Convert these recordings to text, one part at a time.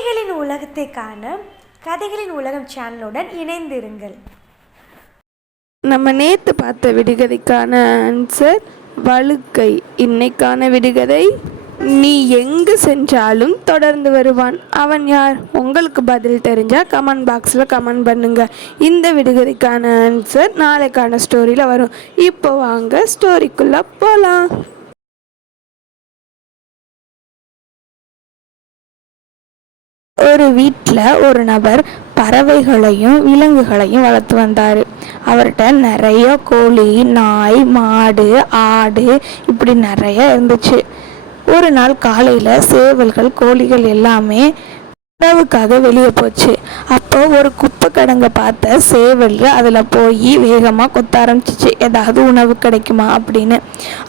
கதைகளின் உலகத்தை காண கதைகளின் உலகம் சேனலுடன் இணைந்திருங்கள். நம்ம நேற்று பார்த்த விடுகதைக்கான ஆன்சர் வழுக்கை. இன்னைக்கான விடுகதை நீ எங்கு சென்றாலும் தொடர்ந்து வருவான். அவன் யார்? உங்களுக்கு பதில் தெரிஞ்சால் கமெண்ட் பாக்ஸில் கமெண்ட் பண்ணுங்க. இந்த விடுகதைக்கான ஆன்சர் நாளைக்கான ஸ்டோரியில் வரும். இப்போ வாங்க ஸ்டோரிக்குள்ளே போகலாம் ஒரு வீட்டில் ஒரு நபர் பறவைகளையும் விலங்குகளையும் வளர்த்து வந்தார். அவர்கிட்ட நிறைய கோழி நாய் மாடு ஆடு இப்படி நிறைய இருந்துச்சு. ஒரு நாள் காலையில் சேவல்கள் கோழிகள் எல்லாமே உணவுக்காக வெளியே போச்சு. அப்போ ஒரு குப்பை கடங்க பார்த்த சேவல் அதில் போய் வேகமாக கொத்த ஆரம்பிச்சிச்சு. ஏதாவது உணவு கிடைக்குமா அப்படின்னு.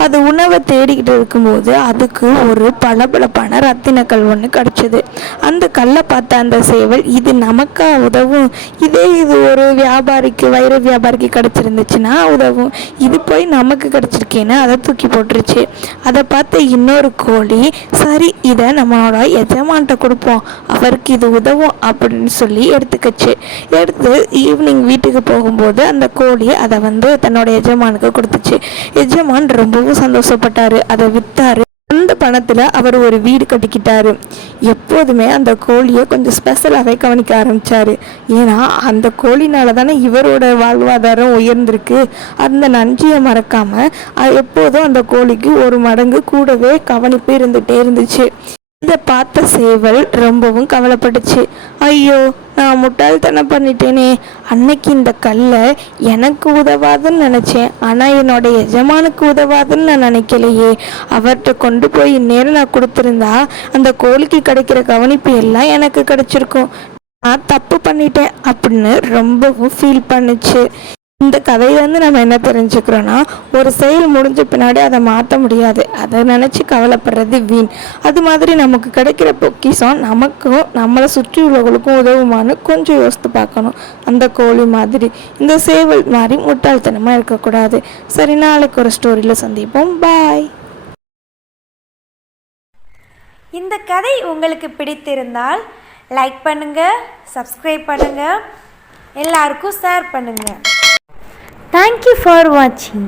அது உணவை தேடிக்கிட்டு இருக்கும்போது அதுக்கு ஒரு பளபளப்பான ரத்தினக்கல் ஒன்று கிடச்சிது. அந்த கல்லை பார்த்த அந்த சேவல் இது நமக்கா உதவும். இதே இது ஒரு வியாபாரிக்கு வைர வியாபாரிக்கு கிடச்சிருந்துச்சுன்னா உதவும். இது போய் நமக்கு கிடச்சிருக்கேன்னு அதை தூக்கி போட்டுருச்சு. அதை பார்த்த இன்னொரு கோழி சரி இதை நம்மளோட எஜமான்கிட்ட கொடுப்போம். அவருக்கு இது உதவும் அப்படின்னு சொல்லி எடுத்துக்கச்சு. எடுத்து ஈவினிங் வீட்டுக்கு போகும்போது அந்த கோழி அதை வந்து தன்னோட எஜமானுக்கு கொடுத்துச்சு. எஜமான் ரொம்பவும் சந்தோஷப்பட்டாரு. அதை விற்றாரு அந்த பணத்தில் அவர் ஒரு வீடு கட்டிக்கிட்டாரு. எப்போதுமே அந்த கோழியை கொஞ்சம் ஸ்பெஷலாகவே கவனிக்க ஆரம்பித்தார் ஏன்னா அந்த கோழினால தானே இவரோட வாழ்வாதாரம் உயர்ந்திருக்கு. அந்த நன்றியை மறக்காமல் எப்போதும் அந்த கோழிக்கு ஒரு மடங்கு கூடவே கவனிப்பு இருந்துகிட்டே இருந்துச்சு. இதை பார்த்த சேவல் ரொம்பவும் கவலைப்பட்டுச்சு. ஐயோ நான் முட்டாள்தனம் பண்ணிட்டேனே. அன்னைக்கு இந்த கல்லை எனக்கு உதவாதுன்னு நினச்சேன். ஆனால் என்னோட எஜமானுக்கு உதவாதுன்னு நான் நினைக்கலையே. அவர்கிட்ட கொண்டு போய் இந்நேரம் நான் கொடுத்துருந்தா அந்த கோழிக்கு கிடைக்கிற கவனிப்பு எல்லாம் எனக்கு கிடைச்சிருக்கும். நான் தப்பு பண்ணிட்டேன் அப்படின்னு ரொம்பவும் ஃபீல் பண்ணுச்சு. இந்த கதையிலேருந்து நம்ம என்ன தெரிஞ்சுக்கிறோன்னா ஒரு செயல் முடிஞ்ச பின்னாடி அதை மாற்ற முடியாது. அதை நினச்சி கவலைப்படுறது வீண். அது மாதிரி நமக்கு கிடைக்கிற பொக்கிஷம் நமக்கும் நம்மளை சுற்றி உள்ளவங்களுக்கும் உதவுமான்னு கொஞ்சம் யோசித்து பார்க்கணும். அந்த கோழி மாதிரி இந்த சேவல் மாதிரி முட்டாள்தனமாக இருக்கக்கூடாது. சரி நாளைக்கு ஒரு ஸ்டோரியில் சந்திப்போம். பாய் இந்த கதை உங்களுக்கு பிடித்திருந்தால் லைக் பண்ணுங்கள் சப்ஸ்கிரைப் பண்ணுங்கள் எல்லாருக்கும் ஷேர் பண்ணுங்கள் for watching.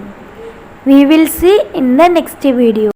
We will see in the next video.